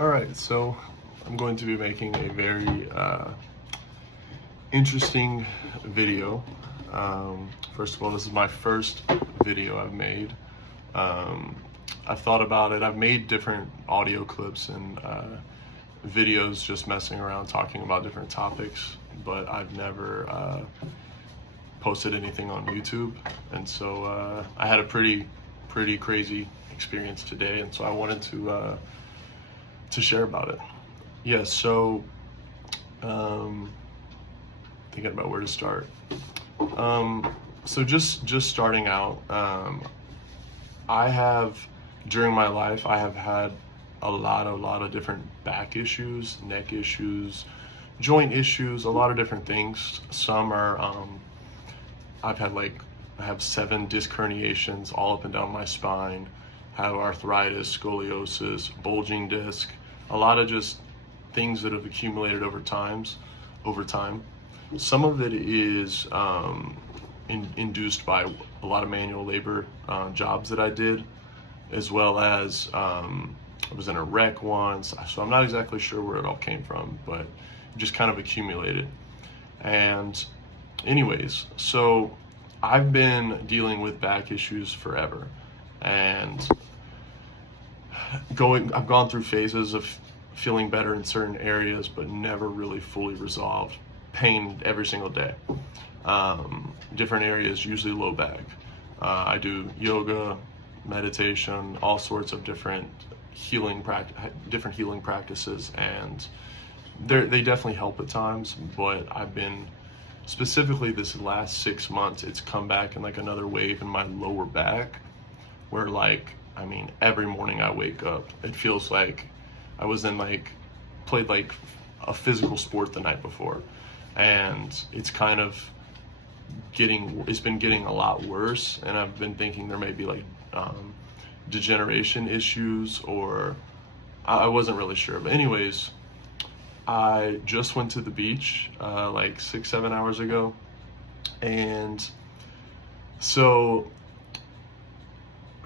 All right, so I'm going to be making a very interesting video. First of all, this is my first video I've made. I've thought about it. I've made different audio clips and videos just messing around talking about different topics, but I've never posted anything on YouTube. And so I had a pretty crazy experience today, and so I wanted to share about it. Yeah, so thinking about where to start. So just starting out, I have, during my life, I have had a lot of different back issues, neck issues, joint issues, a lot of different things. Some are, I have 7 disc herniations all up and down my spine, have arthritis, scoliosis, bulging disc, a lot of just things that have accumulated over time. Some of it is induced by a lot of manual labor jobs that I did, as well as I was in a wreck once, so I'm not exactly sure where it all came from, but it just kind of accumulated. And anyways, so I've been dealing with back issues forever, and I've gone through phases of feeling better in certain areas, but never really fully resolved. Pain every single day. Different areas, usually low back. I do yoga, meditation, all sorts of different healing practices, and they definitely help at times. But I've been, specifically this last 6 months, it's come back in like another wave in my lower back, where every morning I wake up, it feels like I was played like a physical sport the night before, and it's been getting a lot worse, and I've been thinking there may be degeneration issues, or I wasn't really sure. But anyways, I just went to the beach 6-7 hours ago, and so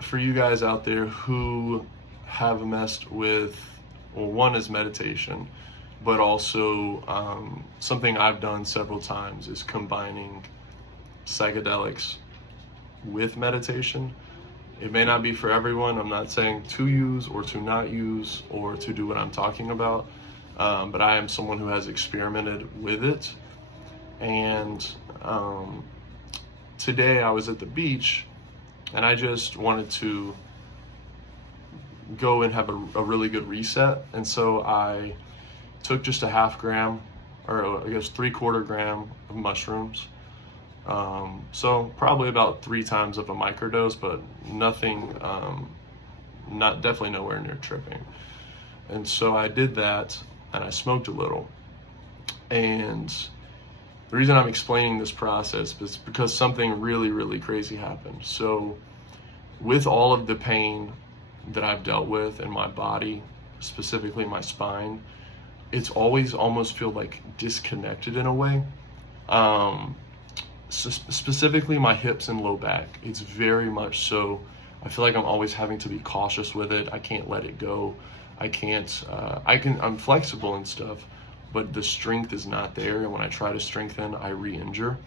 for you guys out there who have messed with, well, one is meditation, but also something I've done several times is combining psychedelics with meditation. It may not be for everyone. I'm not saying to use or to not use or to do what I'm talking about, but I am someone who has experimented with it. And today I was at the beach, and I just wanted to go and have a really good reset. And so I took just a 0.5 gram, or I guess 3/4 gram of mushrooms. So probably about 3 times of a microdose, but nothing, definitely nowhere near tripping. And so I did that, and I smoked a little. And the reason I'm explaining this process is because something really crazy happened. So with all of the pain that I've dealt with in my body, specifically my spine, it's always almost feel like disconnected in a way. Specifically my hips and low back, it's very much so. I feel like I'm always having to be cautious with it. I can't let it go. I'm flexible and stuff, but the strength is not there. And when I try to strengthen, I re-injure.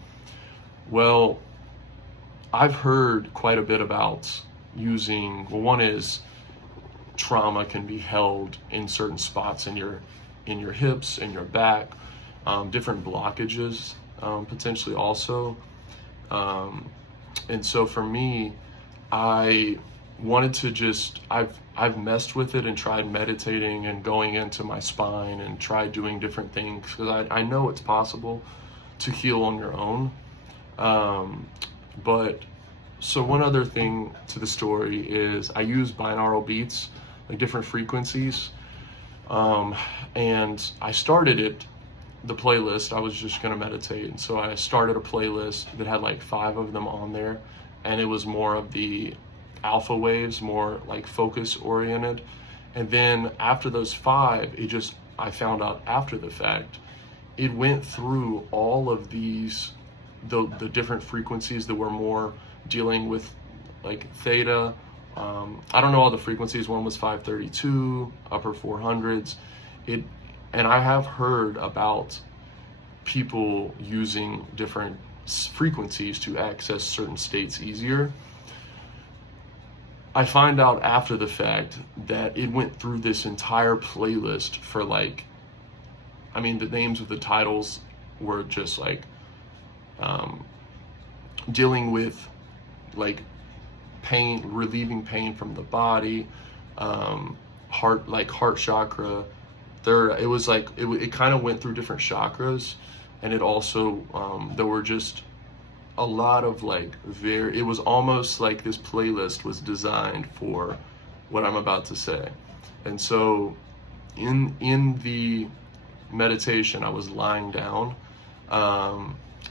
Well, I've heard quite a bit about using, well, one is trauma can be held in certain spots in your hips, in your back, different blockages, potentially also. And so for me, I wanted to I've messed with it and tried meditating and going into my spine and tried doing different things, because I know it's possible to heal on your own. But so one other thing to the story is I use binaural beats, like different frequencies. And I started the playlist, I was just gonna meditate. And so I started a playlist that had 5 of them on there. And it was more of the alpha waves, more like focus oriented. And then after those 5, I found out after the fact, it went through all of these, the different frequencies that were more dealing with theta I don't know all the frequencies. One was 532, upper 400s. And I have heard about people using different frequencies to access certain states easier. I find out after the fact that it went through this entire playlist for like, I mean, the names of the titles were just like dealing with like pain, relieving pain from the body, heart chakra. It was like it kind of went through different chakras, and it also there were just a lot of like it was almost like this playlist was designed for what I'm about to say. And so in the meditation, I was lying down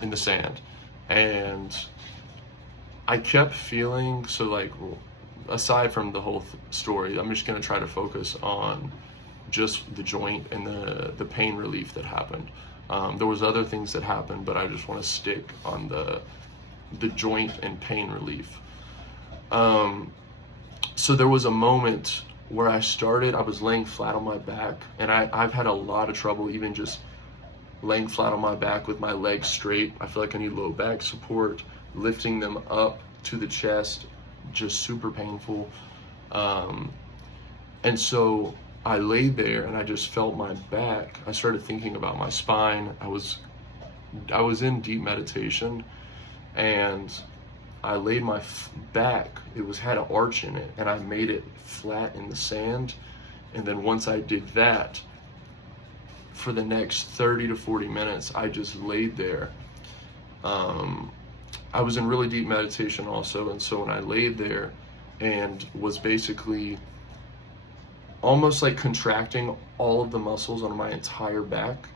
in the sand, and I kept feeling, so like, aside from the whole story, I'm just going to try to focus on just the joint and the pain relief that happened. There was other things that happened, but I just want to stick on the joint and pain relief. So there was a moment where I was laying flat on my back, and I've had a lot of trouble even just laying flat on my back with my legs straight. I feel like I need low back support, lifting them up to the chest, just super painful. And so I laid there and I just felt my back. I started thinking about my spine. I was in deep meditation, and I laid my back. Had an arch in it, and I made it flat in the sand. And then once I did that, for the next 30 to 40 minutes, I just laid there. I was in really deep meditation also, and so when I laid there and was basically almost like contracting all of the muscles on my entire back,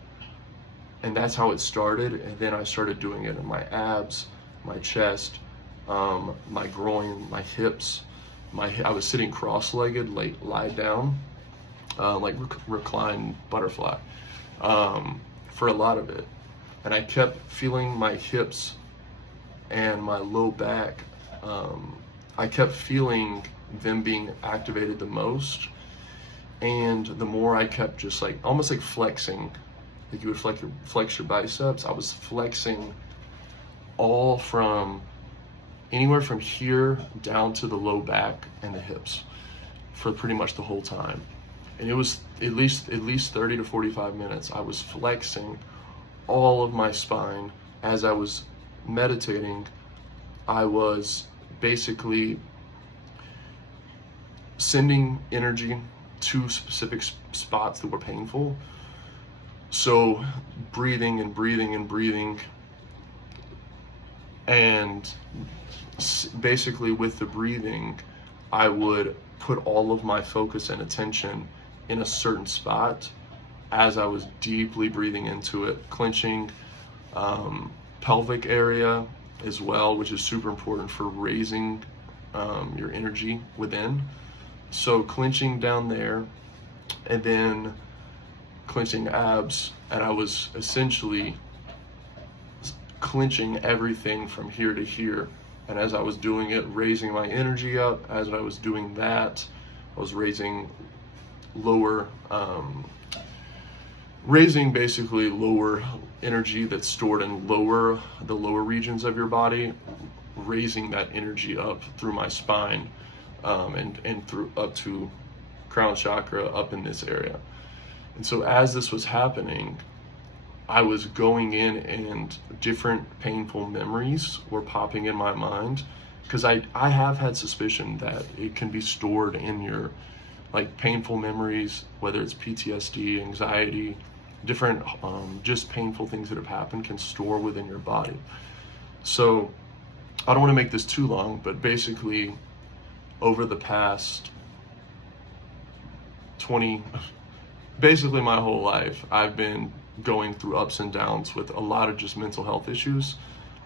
and that's how it started. And then I started doing it in my abs, my chest, my groin, my hips. I was sitting cross-legged, like lie down, like reclined butterfly, for a lot of it. And I kept feeling my hips and my low back. I kept feeling them being activated the most. And the more I kept just like, almost like flexing, like you would flex your biceps, I was flexing all from anywhere from here down to the low back and the hips for pretty much the whole time. And it was at least 30 to 45 minutes. I was flexing all of my spine. As I was meditating, I was basically sending energy to specific spots that were painful. So breathing and breathing and breathing, and basically with the breathing, I would put all of my focus and attention in a certain spot as I was deeply breathing into it, clenching pelvic area as well, which is super important for raising your energy within. So clenching down there, and then clenching abs, and I was essentially clenching everything from here to here. And as I was doing it, raising my energy up. As I was doing that, I was raising basically lower energy that's stored in the lower regions of your body, raising that energy up through my spine, and through up to crown chakra, up in this area. And so as this was happening, I was going in, and different painful memories were popping in my mind, because I have had suspicion that it can be stored in your, like, painful memories, whether it's PTSD, anxiety, different just painful things that have happened can store within your body. So I don't want to make this too long, but basically over the past basically my whole life, I've been going through ups and downs with a lot of just mental health issues,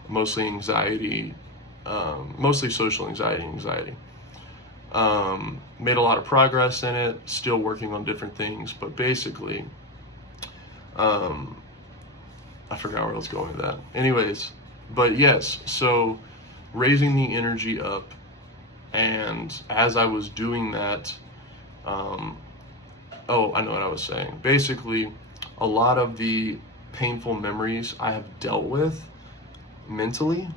mostly anxiety, mostly social anxiety. Made a lot of progress in it, still working on different things, but basically, I forgot where I was going with that. Anyways, but yes, so raising the energy up And as I was doing that, oh, I know what I was saying. Basically, a lot of the painful memories I have dealt with mentally,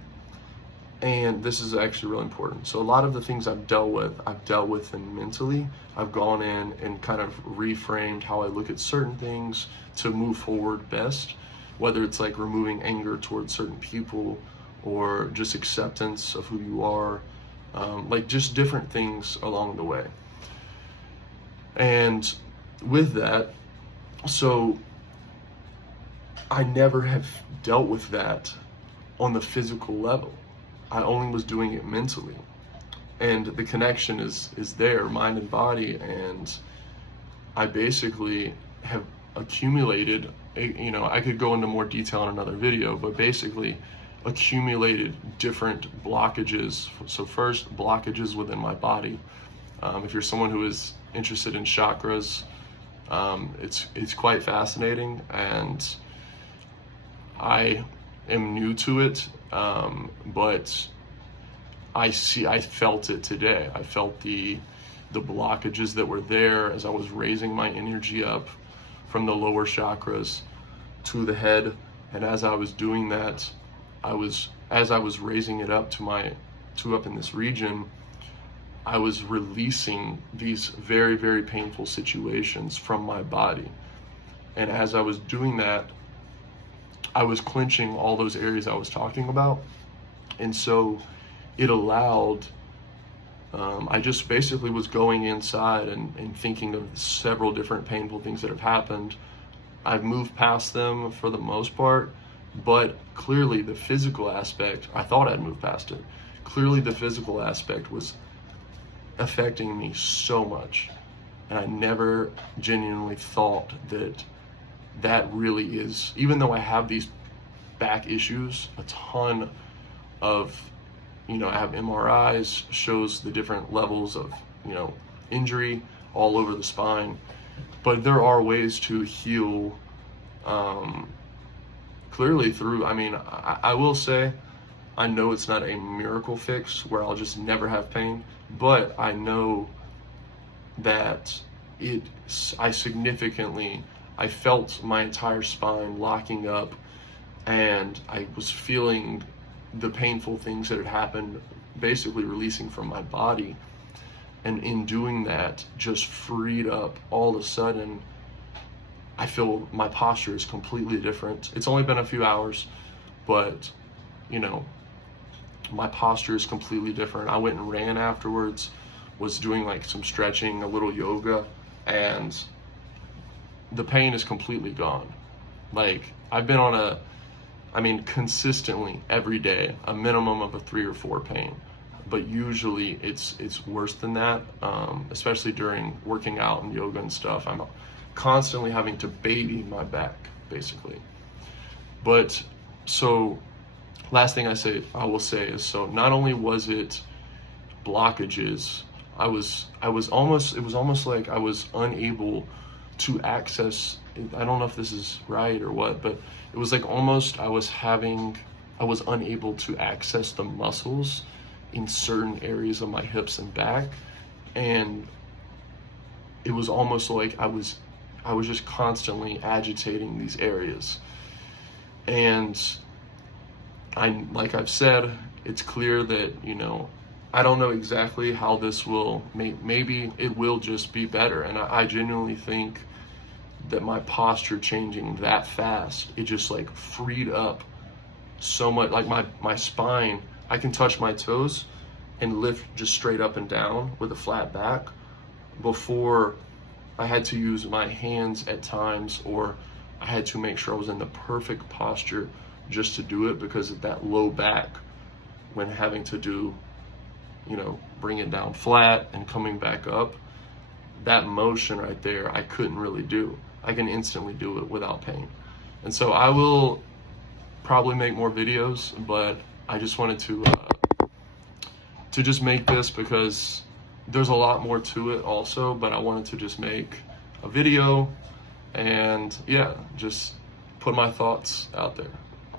and this is actually really important. So a lot of the things I've dealt with them mentally. I've gone in and kind of reframed how I look at certain things to move forward best, whether it's like removing anger towards certain people or just acceptance of who you are, like just different things along the way. And with that, so I never have dealt with that on the physical level. I only was doing it mentally. And the connection is there, mind and body. And I basically have accumulated, I could go into more detail in another video, but basically accumulated different blockages. So first, blockages within my body. If you're someone who is interested in chakras, it's quite fascinating, and I am new to it, but I felt it today. I felt the blockages that were there as I was raising my energy up from the lower chakras to the head. And as I was doing that, as I was raising it up to up in this region, I was releasing these very, very painful situations from my body. And as I was doing that, I was clenching all those areas I was talking about. And so it allowed, I just basically was going inside and thinking of several different painful things that have happened. I've moved past them for the most part, but clearly the physical aspect, I thought I'd moved past it. Clearly the physical aspect was affecting me so much. And I never genuinely thought that really is, even though I have these back issues, a ton of, I have MRIs, shows the different levels of, injury all over the spine. But there are ways to heal clearly through, I will say, I know it's not a miracle fix where I'll just never have pain, but I know that I felt my entire spine locking up, and I was feeling the painful things that had happened basically releasing from my body. And in doing that, just freed up. All of a sudden, I feel my posture is completely different. It's only been a few hours, but my posture is completely different. I went and ran afterwards, was doing like some stretching, a little yoga, and the pain is completely gone. Like, I've been on consistently every day, a minimum of a 3 or 4 pain. But usually it's worse than that, especially during working out and yoga and stuff. I'm constantly having to baby my back, basically. But so last thing I will say is, so not only was it blockages, it was almost like I was unable to access, I don't know if this is right or what, but it was like almost I was unable to access the muscles in certain areas of my hips and back. And it was almost like I was just constantly agitating these areas. And like I've said, it's clear that, I don't know exactly how this will, maybe it will just be better. And I genuinely think that my posture changing that fast, it just like freed up so much. Like my spine, I can touch my toes and lift just straight up and down with a flat back. Before, I had to use my hands at times, or I had to make sure I was in the perfect posture just to do it, because of that low back when having to do, bring it down flat and coming back up. That motion right there, I couldn't really do. I can instantly do it without pain. And so I will probably make more videos, but I just wanted to just make this because there's a lot more to it also, but I wanted to just make a video and just put my thoughts out there.